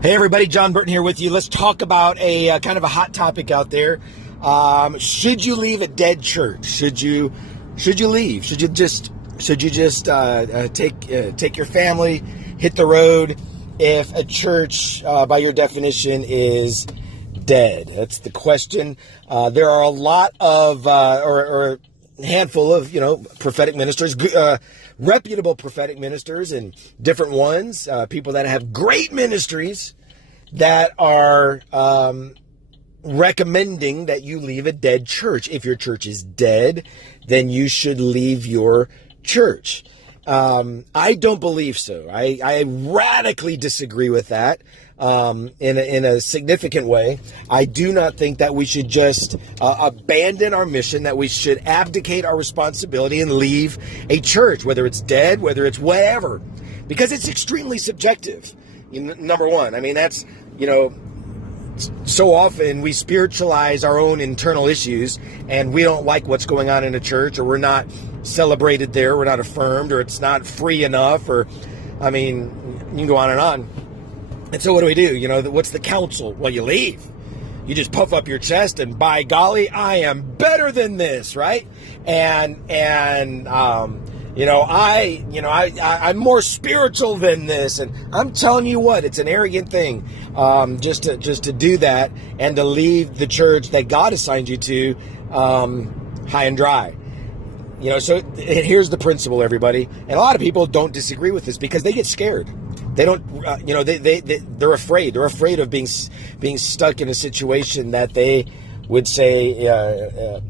Hey everybody, John Burton here with you. Let's talk about a kind of a hot topic out there. Should you leave a dead church? Should you leave? Should you just take your family, hit the road if a church, by your definition, is dead? That's the question. There are a lot of or a handful of prophetic ministers, reputable prophetic ministers, and different ones, people that have great ministries that are recommending that you leave a dead church. If your church is dead, then you should leave your church. I don't believe so. I radically disagree with that in a significant way. I do not think that we should just abandon our mission, that we should abdicate our responsibility and leave a church, whether it's dead, whether it's whatever, because it's extremely subjective. Number one, I mean, that's, so often we spiritualize our own internal issues and we don't like what's going on in a church, or we're not celebrated there, we're not affirmed, or it's not free enough, or, I mean, you can go on and on. And so what do? What's the counsel? Well, you leave. You just puff up your chest and, by golly, I am better than this, right? I'm more spiritual than this, and I'm telling you what, it's an arrogant thing, just to do that and to leave the church that God assigned you to, high and dry. So here's the principle, everybody, and a lot of people don't disagree with this because they get scared. They don't, they're afraid. They're afraid of being stuck in a situation that they would say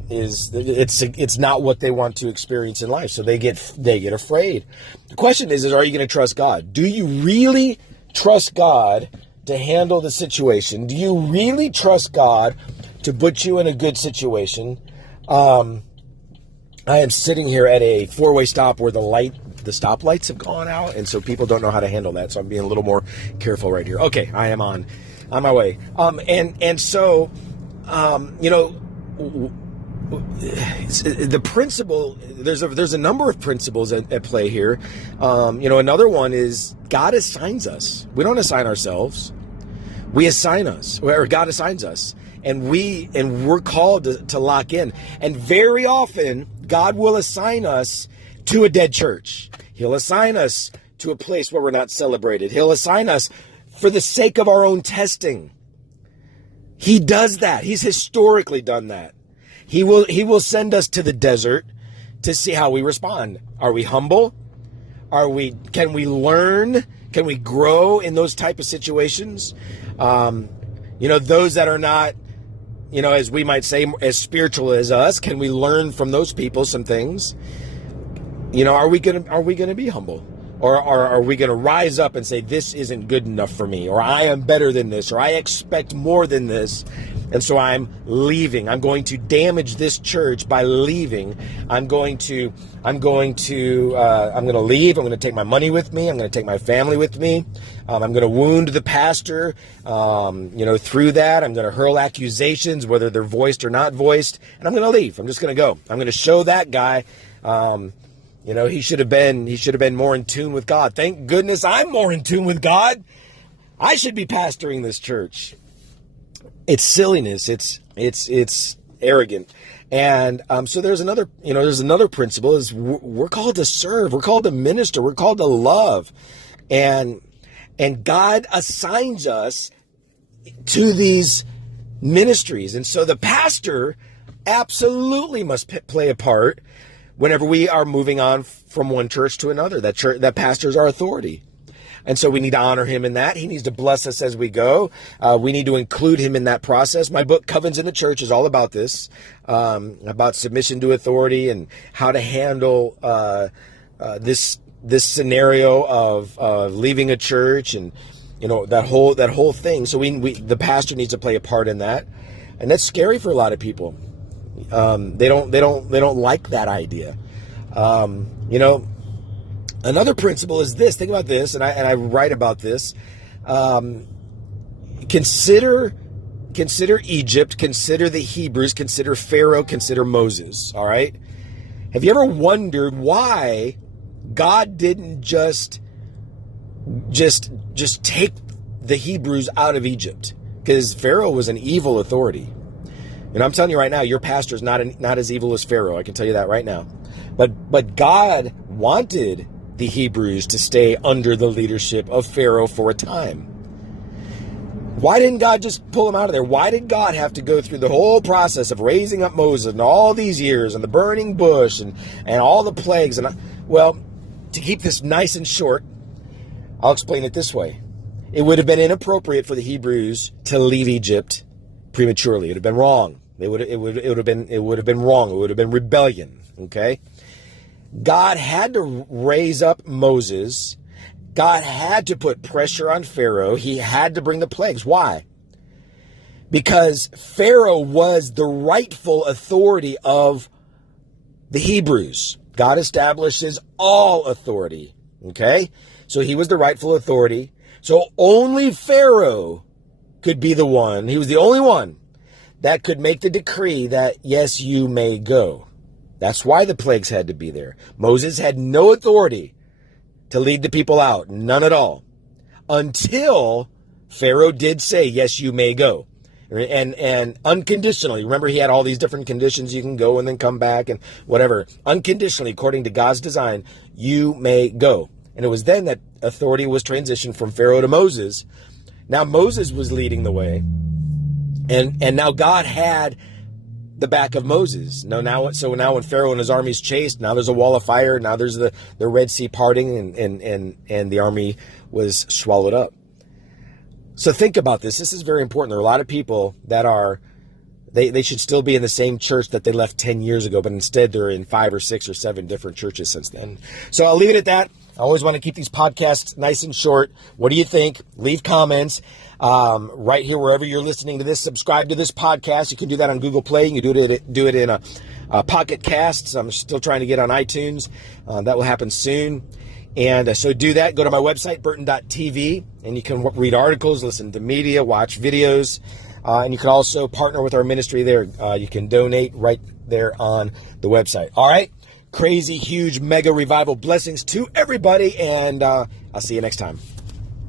it's not what they want to experience in life. So they get afraid. The question is are you going to trust God? Do you really trust God to handle the situation? Do you really trust God to put you in a good situation? I am sitting here at a four-way stop where the stoplights have gone out, and so people don't know how to handle that. So I'm being a little more careful right here. Okay, I am on my way. So the principle, there's a number of principles at play here. Another one is God assigns us. We don't assign ourselves. We assign us, or God assigns us, and we're called to lock in. And very often God will assign us to a dead church. He'll assign us to a place where we're not celebrated. He'll assign us for the sake of our own testing. He does that. He's historically done that. He will send us to the desert to see how we respond. Are we humble? Can we learn? Can we grow in those type of situations? Those that are not, as we might say, as spiritual as us, can we learn from those people some things? Are we gonna be humble? Or are we going to rise up and say, this isn't good enough for me, or I am better than this, or I expect more than this, and so I'm leaving. I'm going to damage this church by leaving. I'm going to leave. I'm going to take my money with me. I'm going to take my family with me. I'm going to wound the pastor, through that. I'm going to hurl accusations, whether they're voiced or not voiced, and I'm going to leave. I'm just going to go. I'm going to show that guy, he should have been more in tune with God. Thank goodness I'm more in tune with God. I should be pastoring this church. It's silliness. It's arrogant. And so there's another principle is we're called to serve. We're called to minister. We're called to love. And God assigns us to these ministries. And so the pastor absolutely must play a part whenever we are moving on from one church to another. That pastor is our authority. And so we need to honor him in that. He needs to bless us as we go. We need to include him in that process. My book, Covens in the Church, is all about this, about submission to authority and how to handle this scenario of leaving a church and that whole thing. So the pastor needs to play a part in that, and that's scary for a lot of people. They don't like that idea. Another principle is this. Think about this, and I write about this. Consider Egypt, consider the Hebrews, consider Pharaoh, consider Moses. All right. Have you ever wondered why God didn't just take the Hebrews out of Egypt, because Pharaoh was an evil authority. And I'm telling you right now, your pastor is not as evil as Pharaoh. I can tell you that right now. But God wanted the Hebrews to stay under the leadership of Pharaoh for a time. Why didn't God just pull them out of there? Why did God have to go through the whole process of raising up Moses and all these years and the burning bush and all the plagues? Well, to keep this nice and short, I'll explain it this way. It would have been inappropriate for the Hebrews to leave Egypt prematurely. It would have been wrong. It would have been wrong. It would have been rebellion. Okay? God had to raise up Moses. God had to put pressure on Pharaoh. He had to bring the plagues. Why? Because Pharaoh was the rightful authority of the Hebrews. God establishes all authority. Okay? So he was the rightful authority. So only Pharaoh could be the one. He was the only one that could make the decree that, yes, you may go. That's why the plagues had to be there. Moses had no authority to lead the people out. None at all. Until Pharaoh did say, yes, you may go. And unconditionally. Remember, he had all these different conditions. You can go and then come back and whatever. Unconditionally, according to God's design, you may go. And it was then that authority was transitioned from Pharaoh to Moses. Now Moses was leading the way. And now God had the back of Moses. So now when Pharaoh and his armies chased, now there's a wall of fire. Now there's the Red Sea parting and the army was swallowed up. So think about this. This is very important. There are a lot of people that they should still be in the same church that they left 10 years ago, but instead they're in 5 or 6 or 7 different churches since then. So I'll leave it at that. I always want to keep these podcasts nice and short. What do you think? Leave comments. Right here, wherever you're listening to this, subscribe to this podcast. You can do that on Google Play. You can do it in a Pocket Casts. I'm still trying to get on iTunes. That will happen soon. And so do that. Go to my website, burton.tv, and you can read articles, listen to media, watch videos. And you can also partner with our ministry there. You can donate right there on the website. All right. Crazy, huge, mega revival blessings to everybody. And I'll see you next time.